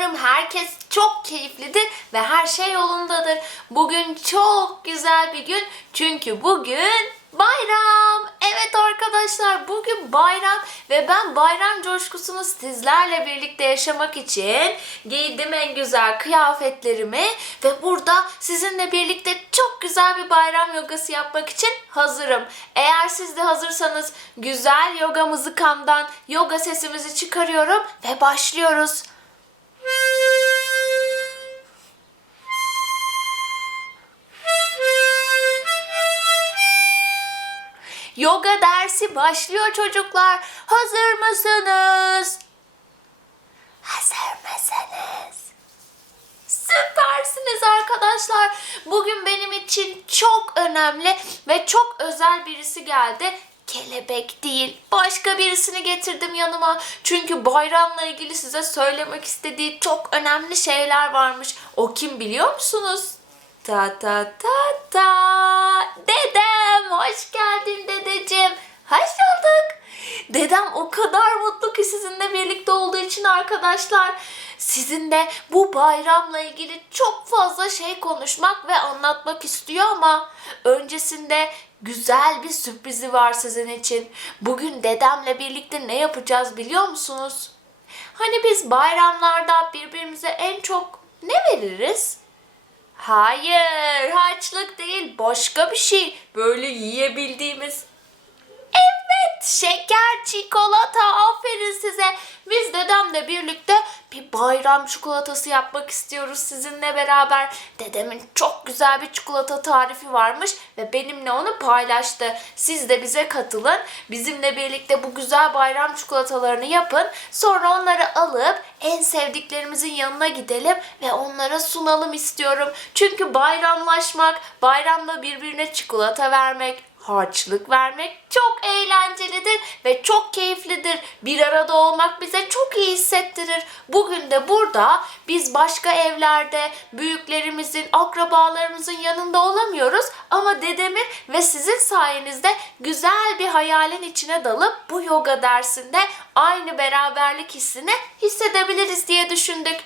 Umarım herkes çok keyiflidir ve her şey yolundadır. Bugün çok güzel bir gün çünkü bugün bayram. Evet arkadaşlar bugün bayram ve ben bayram coşkusunu sizlerle birlikte yaşamak için giydim en güzel kıyafetlerimi ve burada sizinle birlikte çok güzel bir bayram yogası yapmak için hazırım. Eğer siz de hazırsanız güzel yoga mızıkamdan yoga sesimizi çıkarıyorum ve başlıyoruz. Yoga dersi başlıyor çocuklar. Hazır mısınız? Hazır mısınız? Süpersiniz arkadaşlar. Bugün benim için çok önemli ve çok özel birisi geldi. Kelebek değil, başka birisini getirdim yanıma. Çünkü bayramla ilgili size söylemek istediği çok önemli şeyler varmış. O kim biliyor musunuz? Ta ta ta ta. Dedem, hoş geldin dedeciğim. Hoş bulduk. Dedem o kadar mutlu ki sizinle birlikte olduğu için arkadaşlar. Sizinle bu bayramla ilgili çok fazla şey konuşmak ve anlatmak istiyor ama öncesinde güzel bir sürprizi var sizin için. Bugün dedemle birlikte ne yapacağız biliyor musunuz? Hani biz bayramlarda birbirimize en çok ne veririz? Hayır, harçlık değil, başka bir şey. Böyle yiyebildiğimiz. Evet, şeker, çikolata, aferin size. Biz dedemle birlikte bir bayram çikolatası yapmak istiyoruz sizinle beraber. Dedemin çok güzel bir çikolata tarifi varmış ve benimle onu paylaştı. Siz de bize katılın. Bizimle birlikte bu güzel bayram çikolatalarını yapın. Sonra onları alıp en sevdiklerimizin yanına gidelim ve onlara sunalım istiyorum. Çünkü bayramlaşmak, bayramda birbirine çikolata vermek, harçlık vermek çok eğlencelidir ve çok keyiflidir. Bir arada olmak bize çok iyi hissettirir. Bugün de burada biz başka evlerde büyüklerimizin, akrabalarımızın yanında olamıyoruz ama dedemin ve sizin sayenizde güzel bir hayalin içine dalıp bu yoga dersinde aynı beraberlik hissini hissedebiliriz diye düşündük.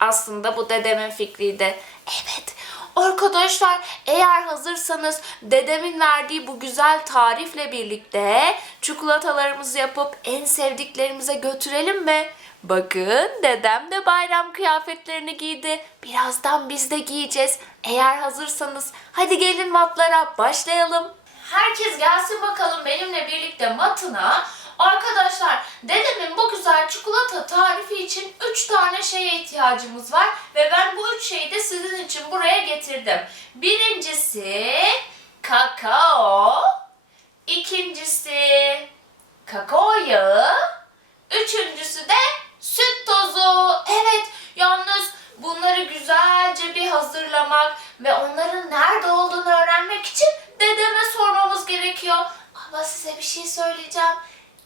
Aslında bu dedemin fikriydi. Evet, Arkadaşlar eğer hazırsanız dedemin verdiği bu güzel tarifle birlikte çikolatalarımızı yapıp en sevdiklerimize götürelim mi? Bakın dedem de bayram kıyafetlerini giydi. Birazdan biz de giyeceğiz. Eğer hazırsanız hadi gelin matlara başlayalım. Herkes gelsin bakalım benimle birlikte matına. Arkadaşlar dedemin bu güzel çikolata tarifi için 3 tane şeye ihtiyacımız var ve ben bu 3 şeyi de sizin için buraya getirdim. Birincisi kakao, ikincisi kakao yağı, üçüncüsü de süt tozu. Evet yalnız bunları güzelce bir hazırlamak ve onların nerede olduğunu öğrenmek için dedeme sormamız gerekiyor. Ama size bir şey söyleyeceğim.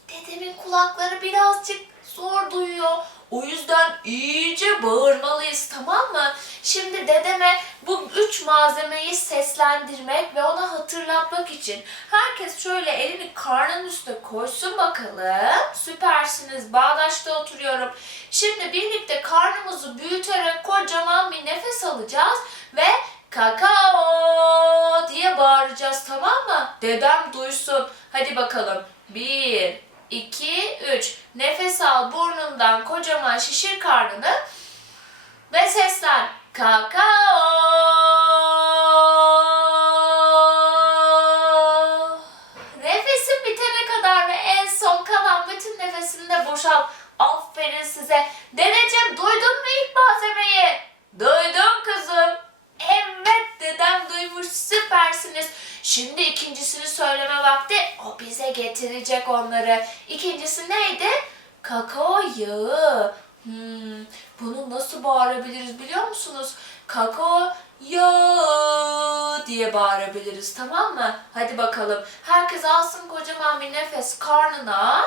Dedemin kulakları birazcık zor duyuyor. O yüzden iyice bağırmalıyız tamam mı? Şimdi dedeme bu üç malzemeyi seslendirmek ve ona hatırlatmak için herkes şöyle elini karnın üstüne koysun bakalım. Süpersiniz. Bağdaşta oturuyorum. Şimdi birlikte karnımızı büyüterek kocaman bir nefes alacağız ve kakao diye bağıracağız tamam mı? Dedem duysun. Hadi bakalım. Bir, 2, 3. Nefes al burnundan kocaman şişir karnını. Ve seslen. Kakao. Nefesin bitene kadar ve en son kalan bütün nefesini de boşalt. Aferin size. Dedeciğim duydun mu ilk malzemeyi? Duydum kızım. Evet dedem duymuş süpersiniz. Şimdi ikincisini söyleme vakti. O bize onları. İkincisi neydi? Kakao yağı. Hmm, bunu nasıl bağırabiliriz biliyor musunuz? Kakao yağı diye bağırabiliriz tamam mı? Hadi bakalım. Herkes alsın kocaman bir nefes karnına.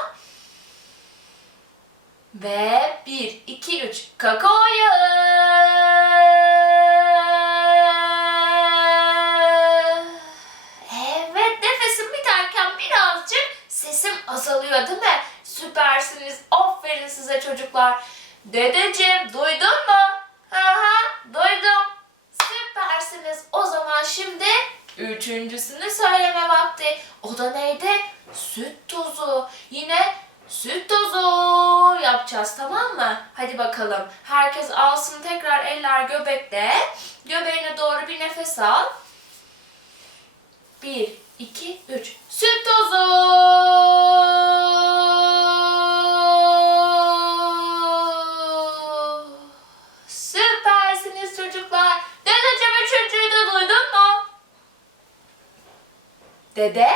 Ve 1, 2, 3. Kakao yağı. Azalıyor değil mi? Süpersiniz. Aferin size çocuklar. Dedeciğim duydun mu? Hı duydum. Süpersiniz. O zaman şimdi üçüncüsünü söyleme vakti. O da neydi? Süt tozu. Yine süt tozu yapacağız tamam mı? Hadi bakalım. Herkes alsın tekrar eller göbekte. Göbeğine doğru bir nefes al. Bir, iki, üç. Süt tozu. Süpersiniz çocuklar. Dedeciğim üçüncüyü de duydun mu? Dede?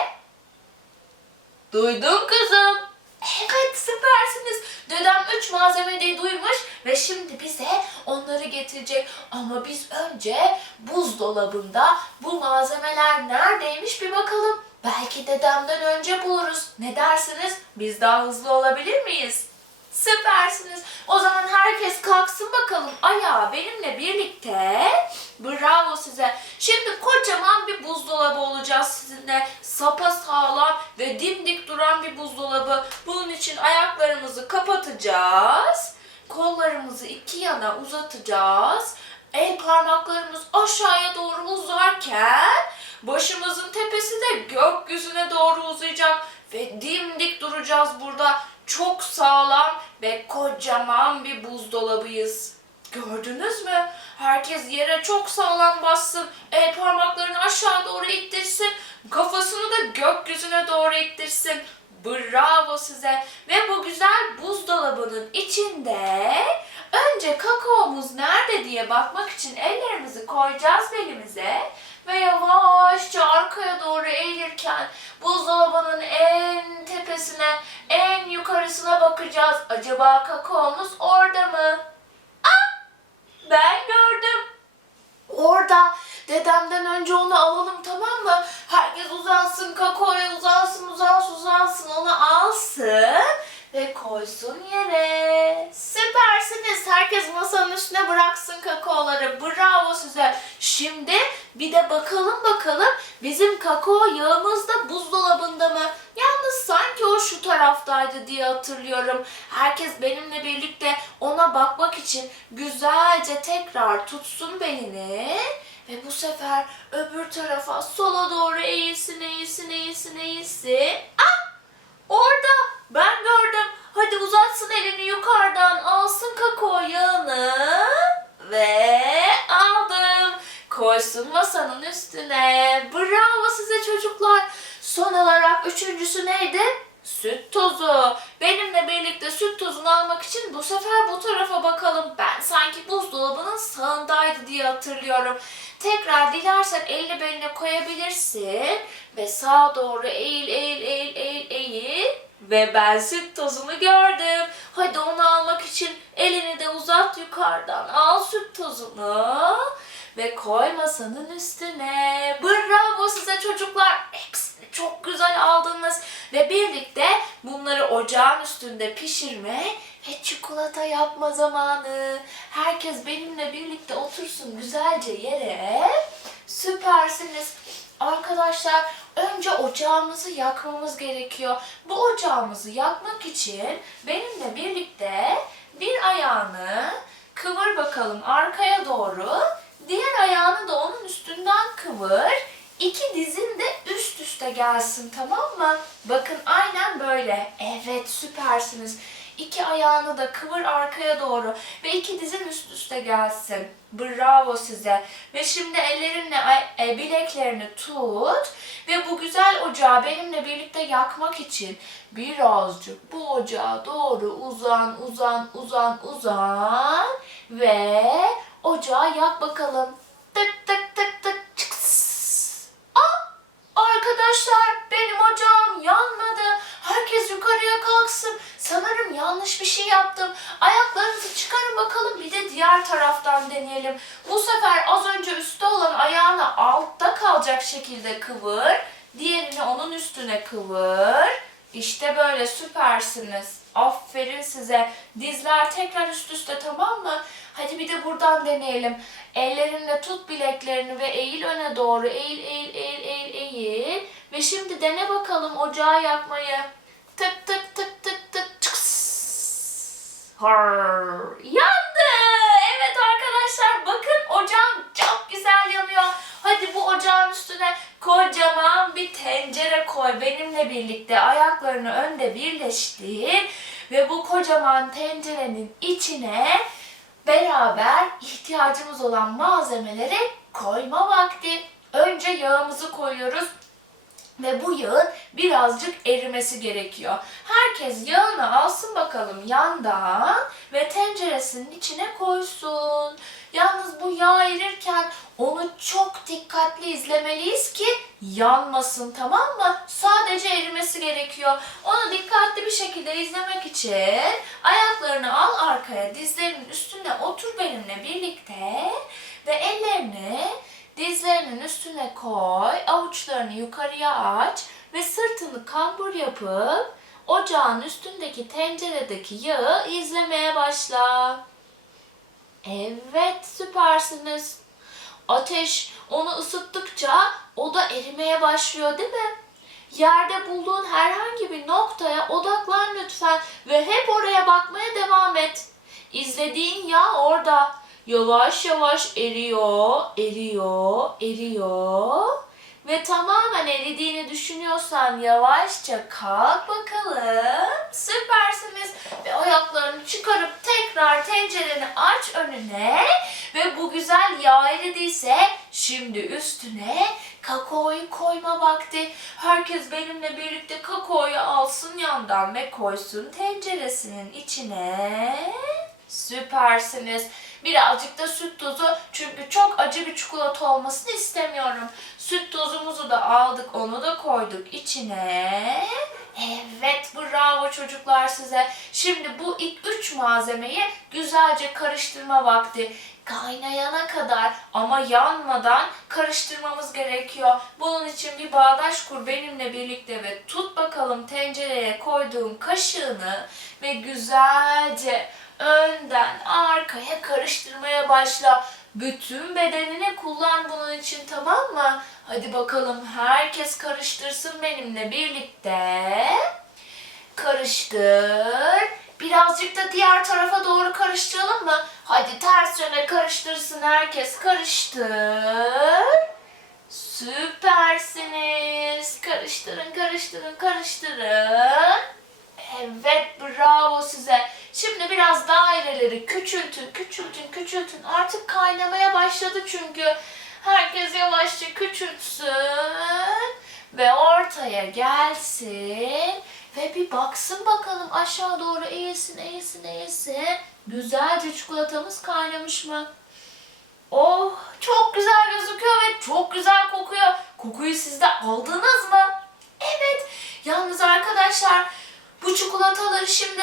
Duydum kızım. Evet süpersiniz. Dedem üç malzemeyi duymuş ve şimdi bize onları getirecek. Ama biz önce buzdolabında bu malzemeler neredeymiş bir bakalım. Belki dedemden önce buluruz. Ne dersiniz? Biz daha hızlı olabilir miyiz? Süpersiniz. O zaman herkes kalksın bakalım ayağa benimle birlikte. Bravo size. Şimdi kocaman bir buzdolabı olacağız sizinle. Sapa sağlam ve dimdik duran bir buzdolabı. Bunun için ayaklarımızı kapatacağız. Kollarımızı iki yana uzatacağız. El parmaklarımız aşağıya doğru uzarken başımızın tepesi de gökyüzüne doğru uzayacak ve dimdik duracağız burada. Çok sağlam ve kocaman bir buzdolabıyız. Gördünüz mü? Herkes yere çok sağlam bassın. El parmaklarını aşağı doğru ittirsin. Kafasını da gökyüzüne doğru ittirsin. Bravo size. Ve bu güzel buzdolabının içinde önce kakaomuz nerede diye bakmak için ellerimizi koyacağız belimize ve yavaşça arkaya doğru eğilirken buzdolabının en tepesine, en yukarısına bakacağız. Acaba kakaomuz orada mı? Ah! Ben gördüm. Orada dedemden önce onu alalım tamam mı? Herkes uzansın kakaoya uzansın uzansın uzansın onu alsın ve koysun yere. Süpersiniz. Herkes masanın üstüne bıraksın kakaoları. Bravo size. Şimdi bir de bakalım bakalım bizim kakao yağımız da buzdolabında mı? Yalnız sanki o şu taraftaydı diye hatırlıyorum. Herkes benimle birlikte ona bakmak için güzelce tekrar tutsun belini. Ve bu sefer öbür tarafa sola doğru eğilsin, eğilsin, eğilsin, eğilsin. Ah! Orada ben gördüm. Hadi uzatsın elini yukarıdan alsın kakao yağını ve aldım. Koysun masanın üstüne. Bravo size çocuklar. Son olarak üçüncüsü neydi? Süt tozu. Benimle birlikte süt tozunu almak için bu sefer bu tarafa bakalım. Ben sanki buzdolabının sağındaydı diye hatırlıyorum. Tekrar dilersen elini beline koyabilirsin. Ve sağa doğru eğil, eğil, eğil, eğil, eğil. Ve ben süt tozunu gördüm. Hadi onu almak için elini de uzat yukarıdan. Al süt tozunu. Ve koy masanın üstüne. Bravo size çocuklar. Hepsini çok güzel aldınız. Ve birlikte bunları ocağın üstünde pişirme ve çikolata yapma zamanı. Herkes benimle birlikte otursun güzelce yere. Süpersiniz. Arkadaşlar önce ocağımızı yakmamız gerekiyor. Bu ocağımızı yakmak için benimle birlikte bir ayağını kıvır bakalım arkaya doğru. Diğer ayağını da onun üstünden kıvır. İki dizin de üst üste gelsin tamam mı? Bakın aynen böyle. Evet süpersiniz. İki ayağını da kıvır arkaya doğru ve iki dizin üst üste gelsin. Bravo size. Ve şimdi ellerinle e, bileklerini tut ve bu güzel ocağı benimle birlikte yakmak için birazcık bu ocağa doğru uzan, uzan, uzan, uzan ve ocağı yak bakalım. Tık tık tık tık! Arkadaşlar benim ocağım yanmadı. Herkes yukarıya kalksın. Sanırım yanlış bir şey yaptım. Ayaklarınızı çıkarın bakalım bir de diğer taraftan deneyelim. Bu sefer az önce üstte olan ayağını altta kalacak şekilde kıvır. Diğerini onun üstüne kıvır. İşte böyle süpersiniz. Aferin size. Dizler tekrar üst üste tamam mı? Hadi bir de buradan deneyelim. Ellerinle tut bileklerini ve eğil öne doğru. Eğil, eğil, eğil, eğil, eğil. Ve şimdi dene bakalım ocağı yakmayı. Tık tık tık tık tık çıks. Hırr, yandı. Evet arkadaşlar bakın ocağım çok güzel yanıyor. Hadi bu ocağın üstüne kocaman bir tencere koy. Benimle birlikte ayaklarını önde birleştir. Ve bu kocaman tencerenin içine beraber ihtiyacımız olan malzemeleri koyma vakti. Önce yağımızı koyuyoruz. Ve bu yağın birazcık erimesi gerekiyor. Herkes yağını alsın bakalım yandan ve tenceresinin içine koysun. Yalnız bu yağ erirken onu çok dikkatli izlemeliyiz ki yanmasın tamam mı? Sadece erimesi gerekiyor. Onu dikkatli bir şekilde izlemek için ayaklarını al arkaya dizlerinin üstüne otur benimle birlikte ve ellerini Dizlerinin üstüne koy, avuçlarını yukarıya aç ve sırtını kambur yapıp ocağın üstündeki tenceredeki yağı izlemeye başla. Evet, süpersiniz. Ateş onu ısıttıkça o da erimeye başlıyor değil mi? Yerde bulduğun herhangi bir noktaya odaklan lütfen ve hep oraya bakmaya devam et. İzlediğin yağ orada. Yavaş yavaş eriyor, eriyor, eriyor. Ve tamamen eridiğini düşünüyorsan yavaşça kalk bakalım. Süpersiniz. Ve ayaklarını çıkarıp tekrar tencereni aç önüne. Ve bu güzel yağ eridiyse şimdi üstüne kakaoyu koyma vakti. Herkes benimle birlikte kakaoyu alsın yandan ve koysun tenceresinin içine. Süpersiniz. Birazcık da süt tozu çünkü çok acı bir çikolata olmasını istemiyorum. Süt tozumuzu da aldık onu da koyduk içine. Evet bravo çocuklar size. Şimdi bu ilk üç malzemeyi güzelce karıştırma vakti. Kaynayana kadar ama yanmadan karıştırmamız gerekiyor. Bunun için bir bağdaş kur benimle birlikte ve tut bakalım tencereye koyduğum kaşığını ve güzelce önden arkaya karıştırmaya başla. Bütün bedenini kullan bunun için tamam mı? Hadi bakalım herkes karıştırsın benimle birlikte. Karıştır. Birazcık da diğer tarafa doğru karıştıralım mı? Hadi ters yöne karıştırsın herkes karıştır. Süpersiniz. Karıştırın, karıştırın, karıştırın. Evet, bravo size. Şimdi biraz daireleri küçültün, küçültün, küçültün. Artık kaynamaya başladı çünkü. Herkes yavaşça küçültsün ve ortaya gelsin ve bir baksın bakalım aşağı doğru eğilsin, eğilsin, eğilsin. Güzelce çikolatamız kaynamış mı? Oh, çok güzel gözüküyor ve çok güzel kokuyor. Kokuyu siz de aldınız mı? Evet. Yalnız arkadaşlar bu çikolataları şimdi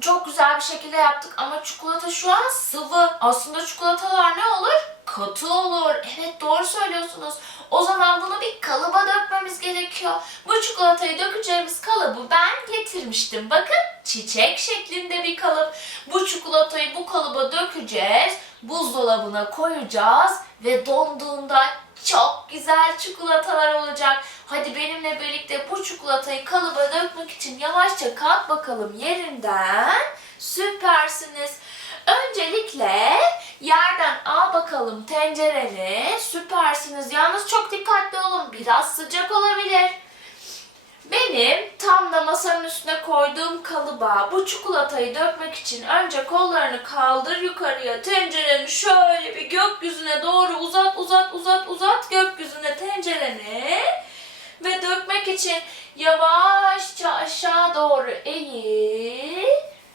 çok güzel bir şekilde yaptık ama çikolata şu an sıvı. Aslında çikolatalar ne olur? Katı olur. Evet doğru söylüyorsunuz. O zaman bunu bir kalıba dökmemiz gerekiyor. Bu çikolatayı dökeceğimiz kalıbı ben getirmiştim. Bakın çiçek şeklinde bir kalıp. Bu çikolatayı bu kalıba dökeceğiz. Buzdolabına koyacağız ve donduğunda çok güzel çikolatalar olacak. Hadi benimle birlikte bu çikolatayı kalıba dökmek için yavaşça kalk bakalım yerinden. Süpersiniz. Öncelikle yerden al bakalım tencereni. Süpersiniz. Yalnız çok dikkatli olun. Biraz sıcak olabilir. Benim tam da masanın üstüne koyduğum kalıba bu çikolatayı dökmek için önce kollarını kaldır yukarıya tencereni şöyle bir gökyüzüne doğru uzat uzat uzat uzat gökyüzüne tencereni ve dökmek için yavaşça aşağı doğru eğil.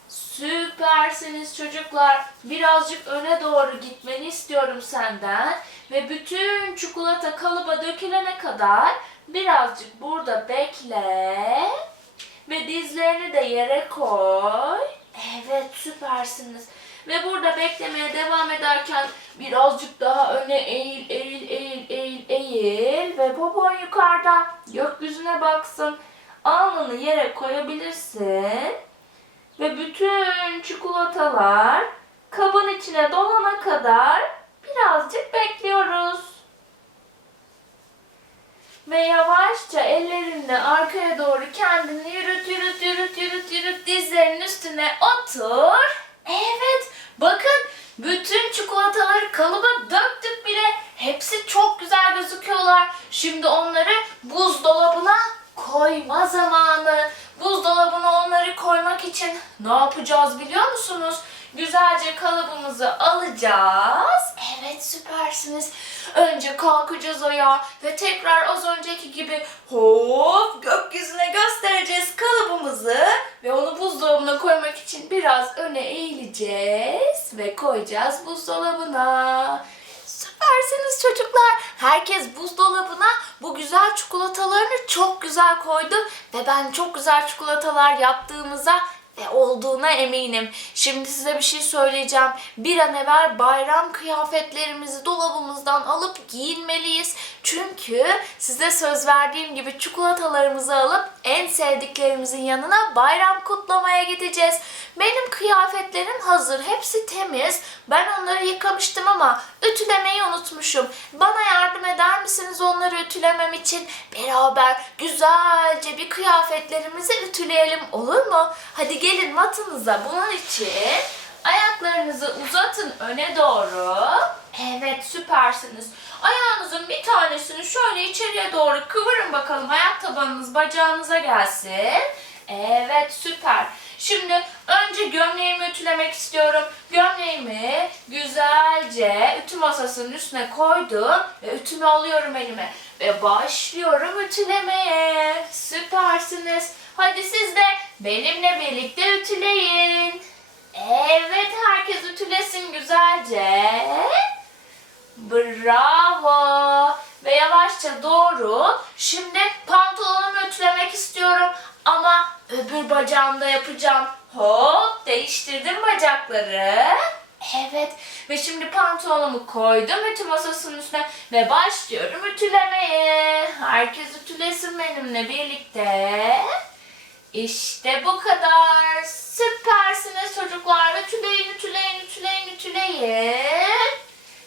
Süpersiniz çocuklar. Birazcık öne doğru gitmeni istiyorum senden. Ve bütün çikolata kalıba dökülene kadar birazcık burada bekle. Ve dizlerini de yere koy. Evet süpersiniz. Ve burada beklemeye devam ederken birazcık daha öne eğil, eğil, eğil, eğil, eğil. Ve popon yukarıda. Gökyüzüne baksın. Alnını yere koyabilirsin. Ve bütün çikolatalar kabın içine dolana kadar birazcık bekliyoruz. Ve yavaşça ellerinde arkaya doğru kendini yürüt yürüt yürüt yürüt yürüt dizlerinin üstüne otur. Evet bakın bütün çikolataları kalıba döktük bile. Hepsi çok güzel gözüküyorlar. Şimdi onları buzdolabına koyma zamanı. Buzdolabına onları koymak için ne yapacağız biliyor musunuz? Güzelce kalıbımızı alacağız. Evet süpersiniz. Önce kalkacağız ayağa ve tekrar az önceki gibi hop gökyüzüne göstereceğiz kalıbımızı ve onu buzdolabına koymak için biraz öne eğileceğiz ve koyacağız buzdolabına. Süpersiniz çocuklar. Herkes buzdolabına bu güzel çikolatalarını çok güzel koydu ve ben çok güzel çikolatalar yaptığımıza olduğuna eminim. Şimdi size bir şey söyleyeceğim. Bir an evvel bayram kıyafetlerimizi dolabımızdan alıp giyinmeliyiz. Çünkü size söz verdiğim gibi çikolatalarımızı alıp en sevdiklerimizin yanına bayram kutlamaya gideceğiz. Benim kıyafetlerim hazır. Hepsi temiz. Ben onları yıkamıştım ama ütülemeyi unutmuşum. Bana yardım eder misiniz onları ütülemem için? Beraber güzelce bir kıyafetlerimizi ütüleyelim olur mu? Hadi gelin matınıza bunun için ayaklarınızı uzatın öne doğru. Evet süpersiniz. Ayağınızın bir tanesini şöyle içeriye doğru kıvırın bakalım. Ayak tabanınız bacağınıza gelsin. Evet süper. Şimdi önce gömleğimi ütülemek istiyorum. Gömleğimi güzelce ütü masasının üstüne koydum ve ütümü alıyorum elime. Ve başlıyorum ütülemeye. Süpersiniz. Hadi siz de benimle birlikte ütüleyin. Evet herkes ütülesin güzelce. Bravo. Ve yavaşça doğru. Şimdi pantolonumu ütülemek istiyorum. Ama öbür bacağımda yapacağım. Hop değiştirdim bacakları. Evet ve şimdi pantolonumu koydum ütü masasının üstüne ve başlıyorum ütülemeye. Herkes ütülesin benimle birlikte. İşte bu kadar. Süpersiniz çocuklar. Ütüleyin, ütüleyin, ütüleyin, ütüleyin.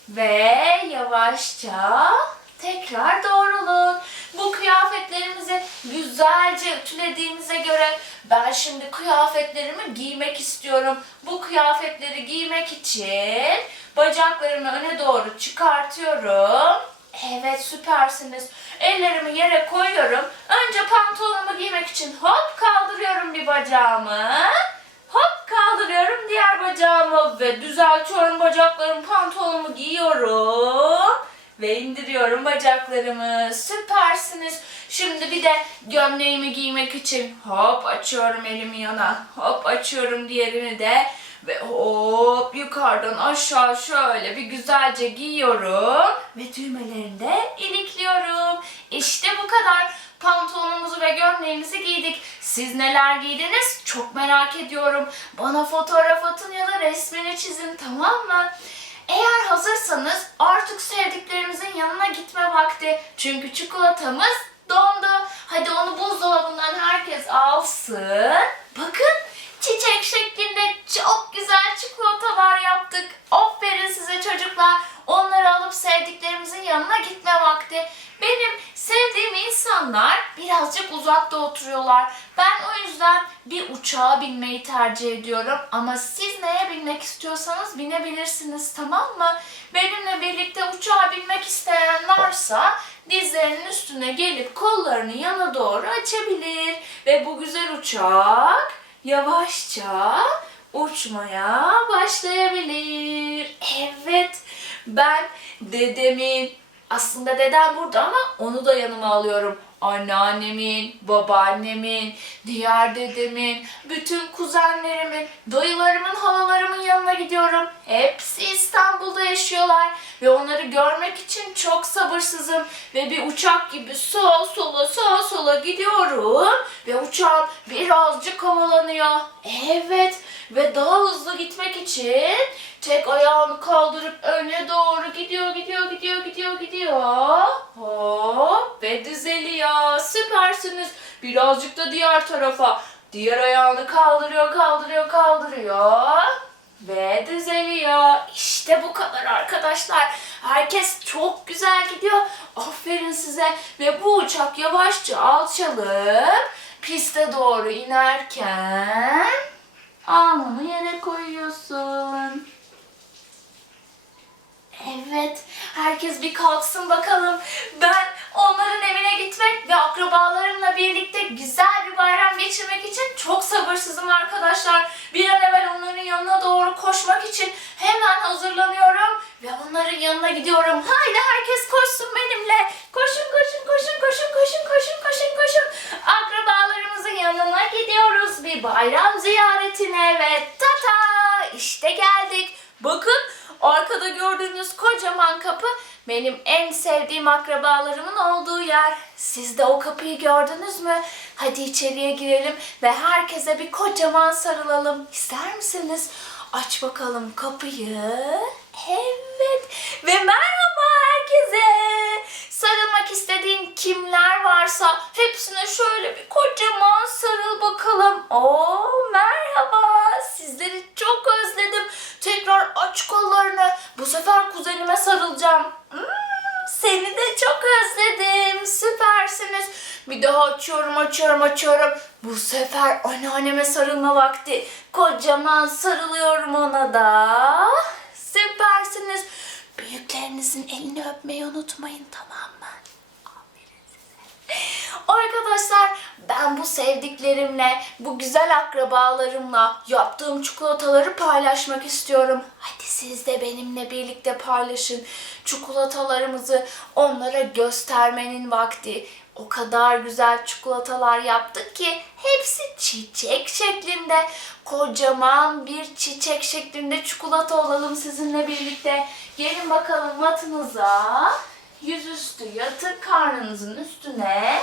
Ve yavaşça tekrar doğrulun. Bu kıyafetlerimizi güzelce ütülediğimize göre ben şimdi kıyafetlerimi giymek istiyorum. Bu kıyafetleri giymek için bacaklarımı öne doğru çıkartıyorum. Evet süpersiniz. Ellerimi yere koyuyorum. Önce pantolonumu giymek için hop kaldırıyorum bir bacağımı. Hop kaldırıyorum diğer bacağımı ve düzeltiyorum bacaklarımı pantolonumu giyiyorum. Ve indiriyorum bacaklarımı. Süpersiniz. Şimdi bir de gömleğimi giymek için hop açıyorum elimi yana. Hop açıyorum diğerini de. Ve hop yukarıdan aşağı şöyle bir güzelce giyiyorum. Ve düğmelerini de ilikliyorum. İşte bu kadar. Pantolonumuzu ve gömleğimizi giydik. Siz neler giydiniz? Çok merak ediyorum. Bana fotoğraf atın ya da resmini çizin tamam mı? Eğer hazırsanız artık sevdiklerimizin yanına gitme vakti. Çünkü çikolatamız dondu. Hadi onu buzdolabından herkes alsın. Bakın çiçek şeklinde çok güzel çikolatalar yaptık. Aferin size çocuklar. Onları alıp sevdiklerimizin yanına gitme vakti. Benim sevdiğim insanlar birazcık uzakta oturuyorlar. Ben o yüzden bir uçağa binmeyi tercih ediyorum. Ama siz neye binmek istiyorsanız binebilirsiniz tamam mı? Benimle birlikte uçağa binmek isteyen varsa dizlerinin üstüne gelip kollarını yana doğru açabilir. Ve bu güzel uçak yavaşça uçmaya başlayabilir. Evet, ben dedemin, aslında dedem burada ama onu da yanıma alıyorum. Anneannemin, babaannemin, diğer dedemin, bütün kuzenlerimin, dayılarımın, halalarımın yanına gidiyorum. Hepsi İstanbul'da yaşıyorlar ve onları görmek için çok sabırsızım. Ve bir uçak gibi sağa sola sağa sola gidiyorum ve uçağım birazcık havalanıyor. Evet ve daha hızlı gitmek için tek ayağını kaldırıp öne doğru gidiyor gidiyor gidiyor gidiyor gidiyor. Hop ve düzeliyor. Süpersiniz. Birazcık da diğer tarafa. Diğer ayağını kaldırıyor kaldırıyor kaldırıyor. Ve düzeliyor. İşte bu kadar arkadaşlar. Herkes çok güzel gidiyor. Aferin size. Ve bu uçak yavaşça alçalıp piste doğru inerken alnını yere koyuyorsun. Evet, herkes bir kalksın bakalım. Ben onların evine gitmek ve akrabalarımla birlikte güzel bir bayram geçirmek için çok sabırsızım arkadaşlar. Bir an evvel onların yanına doğru koşmak için hemen hazırlanıyorum ve onların yanına gidiyorum. Haydi herkes koşsun benimle. Koşun, koşun, koşun, koşun, koşun, koşun, koşun, koşun. Akrabalarımızın yanına gidiyoruz bir bayram ziyaretine ve tata işte geldik. Bakın Arkada gördüğünüz kocaman kapı benim en sevdiğim akrabalarımın olduğu yer. Siz de o kapıyı gördünüz mü? Hadi içeriye girelim ve herkese bir kocaman sarılalım. İster misiniz? Aç bakalım kapıyı. Evet. Ve merhaba herkese. Sarılmak istediğin kimler varsa hepsine şöyle bir kocaman sarıl bakalım. Oo merhaba. Sizleri çok özledim. Tekrar aç kollarını. Bu sefer kuzenime sarılacağım. Hmm, seni de çok özledim. Süpersiniz. Bir daha açıyorum, açıyorum, açıyorum. Bu sefer anneanneme sarılma vakti. Kocaman sarılıyorum ona da. Süpersiniz. Büyüklerinizin elini öpmeyi unutmayın tamam mı? Arkadaşlar ben bu sevdiklerimle, bu güzel akrabalarımla yaptığım çikolataları paylaşmak istiyorum. Hadi siz de benimle birlikte paylaşın. Çikolatalarımızı onlara göstermenin vakti. O kadar güzel çikolatalar yaptık ki hepsi çiçek şeklinde. Kocaman bir çiçek şeklinde çikolata olalım sizinle birlikte. Gelin bakalım matınıza. Yüzüstü yatın karnınızın üstüne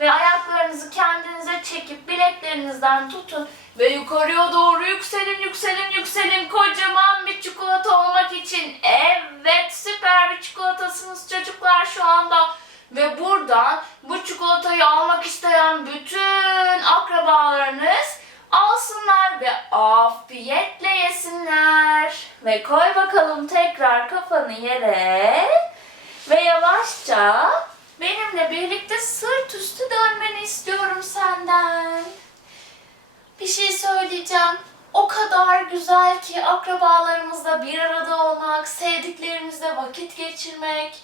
ve ayaklarınızı kendinize çekip bileklerinizden tutun ve yukarıya doğru yükselin yükselin yükselin kocaman bir çikolata olmak için. Evet süper bir çikolatasınız çocuklar şu anda. Ve buradan bu çikolatayı almak isteyen bütün akrabalarınız alsınlar ve afiyetle yesinler. Ve koy bakalım tekrar kafanı yere ve yavaşça benimle birlikte sırt üstü dönmeni istiyorum senden. Bir şey söyleyeceğim. O kadar güzel ki akrabalarımızla bir arada olmak, sevdiklerimizle vakit geçirmek.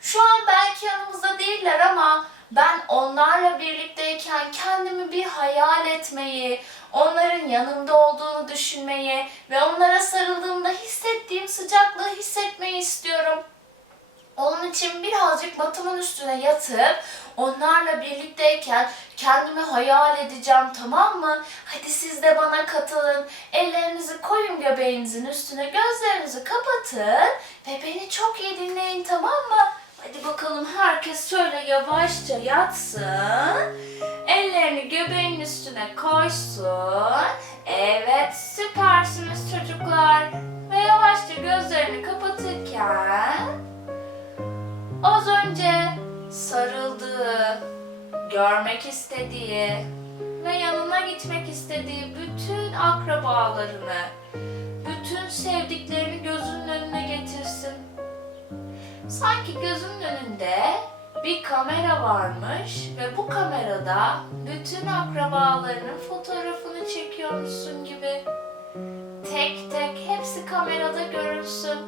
Şu an belki yanımızda değiller ama ben onlarla birlikteyken kendimi bir hayal etmeyi, onların yanımda olduğunu düşünmeyi ve onlara sarıldığımda hissettiğim sıcaklığı hissetmeyi istiyorum. Onun için birazcık matımın üstüne yatıp onlarla birlikteyken kendimi hayal edeceğim tamam mı? Hadi siz de bana katılın. Ellerinizi koyun göbeğinizin üstüne, gözlerinizi kapatın ve beni çok iyi dinleyin tamam mı? Hadi bakalım herkes şöyle yavaşça yatsın. Ellerini göbeğin üstüne koysun. Evet süpersiniz çocuklar. Ve yavaşça gözlerini kapatırken Az önce sarıldığı, görmek istediği ve yanına gitmek istediği bütün akrabalarını, bütün sevdiklerini gözünün önüne getirsin. Sanki gözünün önünde bir kamera varmış ve bu kamerada bütün akrabalarının fotoğrafını çekiyormuşsun gibi. Tek tek hepsi kamerada görülsün.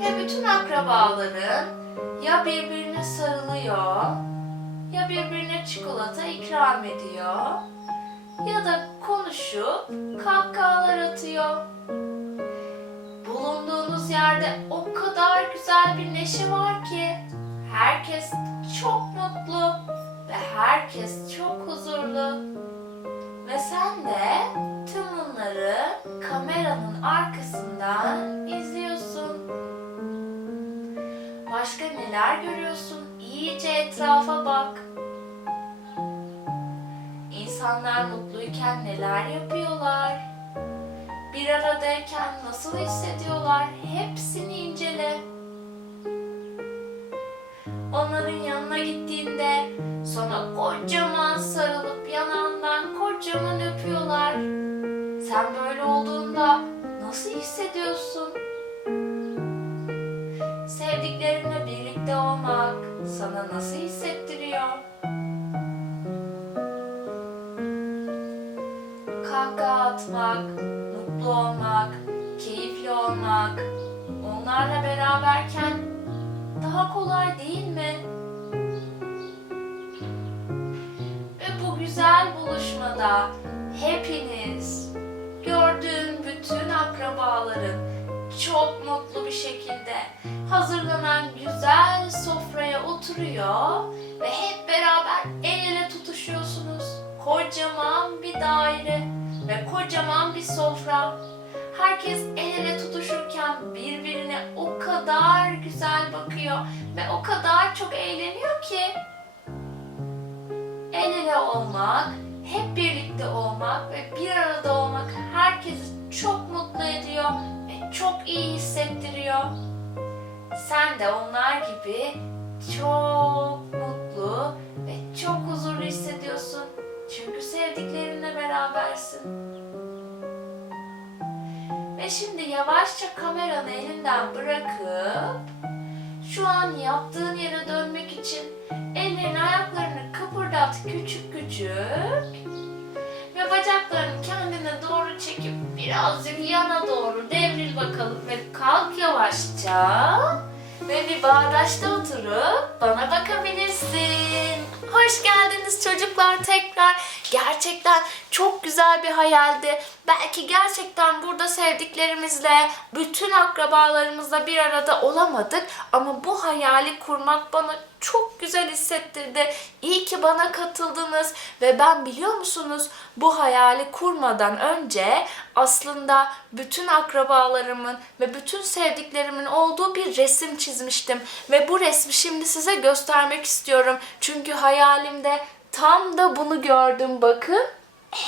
Ve bütün akrabaların ya birbirine sarılıyor, ya birbirine çikolata ikram ediyor, ya da konuşup kahkahalar atıyor. Bulunduğunuz yerde o kadar güzel bir neşe var ki herkes çok mutlu ve herkes çok huzurlu. Ve sen de tüm bunları kameranın arkasından izliyorsun. Başka neler görüyorsun? İyice etrafa bak. İnsanlar mutluyken neler yapıyorlar? bir aradayken nasıl hissediyorlar hepsini incele. Onların yanına gittiğinde sana kocaman sarılıp yanağından kocaman öpüyorlar. Sen böyle olduğunda nasıl hissediyorsun? Sevdiklerinle birlikte olmak sana nasıl hissettiriyor? Kahkaha atmak, mutlu olmak, keyifli olmak, onlarla beraberken daha kolay değil mi? Ve bu güzel buluşmada hepiniz gördüğün bütün akrabaların çok mutlu bir şekilde hazırlanan güzel sofraya oturuyor ve hep beraber el ele tutuşuyorsunuz. Kocaman bir daire ve kocaman bir sofra. Herkes el ele tutuşurken birbirine o kadar güzel bakıyor ve o kadar çok eğleniyor ki el ele olmak, hep birlikte olmak ve bir arada olmak herkesi çok mutlu ediyor ve çok iyi hissettiriyor. Sen de onlar gibi çok mutlu ve çok huzurlu hissediyorsun. Çünkü sevdiklerinle berabersin. Ve şimdi yavaşça kameranı elinden bırakıp şu an yaptığın yere dönmek için ellerini ayaklarını kıpırdat küçük küçük ve bacaklarını kendine doğru çekip birazcık yana doğru devril bakalım ve kalk yavaşça ve bir bağdaşta oturup bana bakabilirsin. Hoş geldiniz çocuklar tekrar. Gerçekten çok güzel bir hayaldi. Belki gerçekten burada sevdiklerimizle, bütün akrabalarımızla bir arada olamadık ama bu hayali kurmak bana çok güzel hissettirdi. İyi ki bana katıldınız ve ben biliyor musunuz bu hayali kurmadan önce aslında bütün akrabalarımın ve bütün sevdiklerimin olduğu bir resim çizmiştim ve bu resmi şimdi size göstermek istiyorum. Çünkü hayalimde tam da bunu gördüm bakın.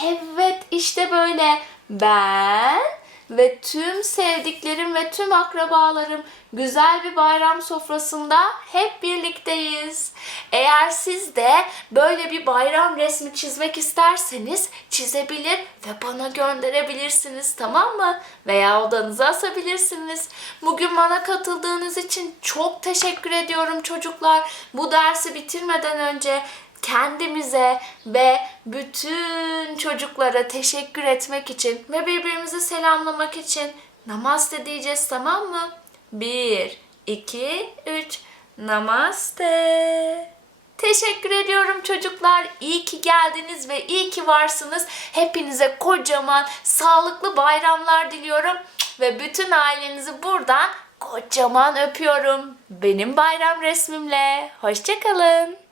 Evet işte böyle ben ve tüm sevdiklerim ve tüm akrabalarım güzel bir bayram sofrasında hep birlikteyiz. Eğer siz de böyle bir bayram resmi çizmek isterseniz çizebilir ve bana gönderebilirsiniz tamam mı? Veya odanıza asabilirsiniz. Bugün bana katıldığınız için çok teşekkür ediyorum çocuklar. Bu dersi bitirmeden önce kendimize ve bütün çocuklara teşekkür etmek için ve birbirimizi selamlamak için namaste diyeceğiz tamam mı? 1, 2, 3 namaste. Teşekkür ediyorum çocuklar. İyi ki geldiniz ve iyi ki varsınız. Hepinize kocaman sağlıklı bayramlar diliyorum ve bütün ailenizi buradan kocaman öpüyorum. Benim bayram resmimle. Hoşçakalın.